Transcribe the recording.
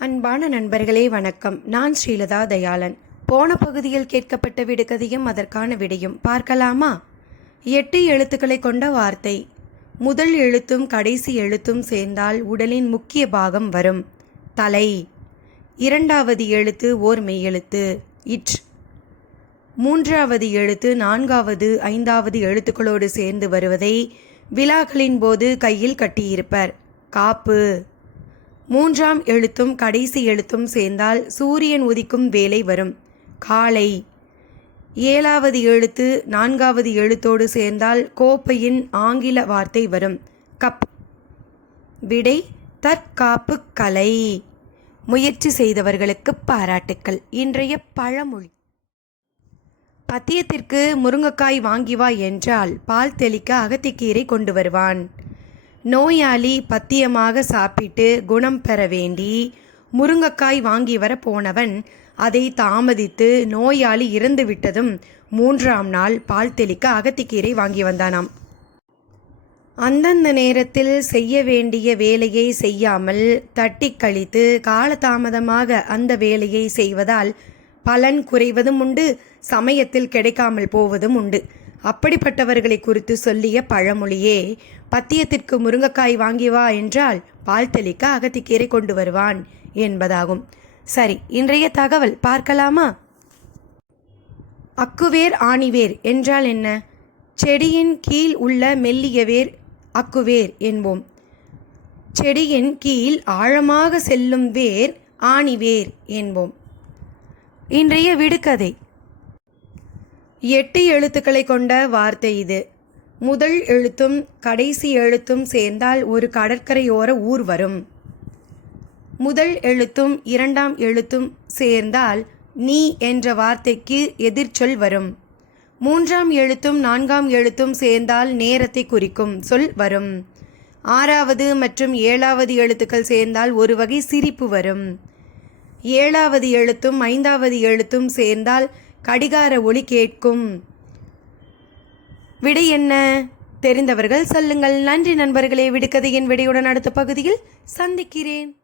அன்பான நண்பர்களே வணக்கம். நான் ஸ்ரீலதா தயாளன். போன பகுதியில் கேட்கப்பட்ட விடுகதையும் அதற்கான விடையும் பார்க்கலாமா? எட்டு எழுத்துக்களை கொண்ட வார்த்தை. முதல் எழுத்தும் கடைசி எழுத்தும் சேர்ந்தால் உடலின் முக்கிய பாகம் வரும். தலை. இரண்டாவது எழுத்து ஓர் மெய்யெழுத்து. இட் மூன்றாவது எழுத்து நான்காவது ஐந்தாவது எழுத்துக்களோடு சேர்ந்து வருவதை விழாக்களின் போது கையில் கட்டியிருப்பர். காப்பு. மூன்றாம் எழுத்தும் கடைசி எழுத்தும் சேர்ந்தால் சூரியன் உதிக்கும் வேலை வரும். காலை. ஏழாவது எழுத்து நான்காவது எழுத்தோடு சேர்ந்தால் கோப்பையின் ஆங்கில வார்த்தை வரும். கப். விடை தற்காப்பு கலை. முயற்சி செய்தவர்களுக்கு பாராட்டுக்கள். இன்றைய பழமொழி. பத்தியத்திற்கு முருங்கைக்காய் வாங்கி வா என்றால் பால் தெளிக்க அகத்திக்கீரை கொண்டு வருவான். நோயாளி பத்தியமாக சாப்பிட்டு குணம் பெற வேண்டி முருங்கைக்காய் வாங்கி வர போனவன் அதை தாமதித்து நோயாளி இறந்து விட்டதும் மூன்றாம் நாள் பால் தெளிக்க அகத்திக்கீரை வாங்கி வந்தானாம். அந்தந்த நேரத்தில் செய்ய வேண்டிய வேலையை செய்யாமல் தட்டி கழித்து காலதாமதமாக அந்த வேலையை செய்வதால் பலன் குறைவதும் உண்டு சமயத்தில் கிடைக்காமல் போவதும் உண்டு. அப்படிப்பட்டவர்களை குறித்து சொல்லிய பழமொழியே பத்தியத்திற்கு முருங்கைக்காய் வாங்கி வா என்றால் பால் தெளிக்க அகத்திக்கீரை கொண்டு வருவான் என்பதாகும். சரி இன்றைய தகவல் பார்க்கலாமா? அக்குவேர் ஆணிவேர் என்றால் என்ன? செடியின் கீழ் உள்ள மெல்லிய வேர் அக்குவேர் என்போம். செடியின் கீழ் ஆழமாக செல்லும் வேர் ஆணிவேர் என்போம். இன்றைய விடுகதை. எட்டு எழுத்துக்களை கொண்ட வார்த்தை இது. முதல் எழுத்தும் கடைசி எழுத்தும் சேர்ந்தால் ஒரு கடற்கரையோர ஊர் வரும். முதல் எழுத்தும் இரண்டாம் எழுத்தும் சேர்ந்தால் நீ என்ற வார்த்தைக்கு எதிர்ச்சொல் வரும். மூன்றாம் எழுத்தும் நான்காம் எழுத்தும் சேர்ந்தால் நேரத்தை குறிக்கும் சொல் வரும். ஆறாவது மற்றும் ஏழாவது எழுத்துக்கள் சேர்ந்தால் ஒரு வகை சிரிப்பு வரும். ஏழாவது எழுத்தும் ஐந்தாவது எழுத்தும் சேர்ந்தால் கடிகார ஒளி கேட்கும். விடை என்ன? தெரிந்தவர்கள் சொல்லுங்கள். நன்றி நண்பர்களே விடுகதையின் விடையுடன் அடுத்த பகுதியில் சந்திக்கிறேன்.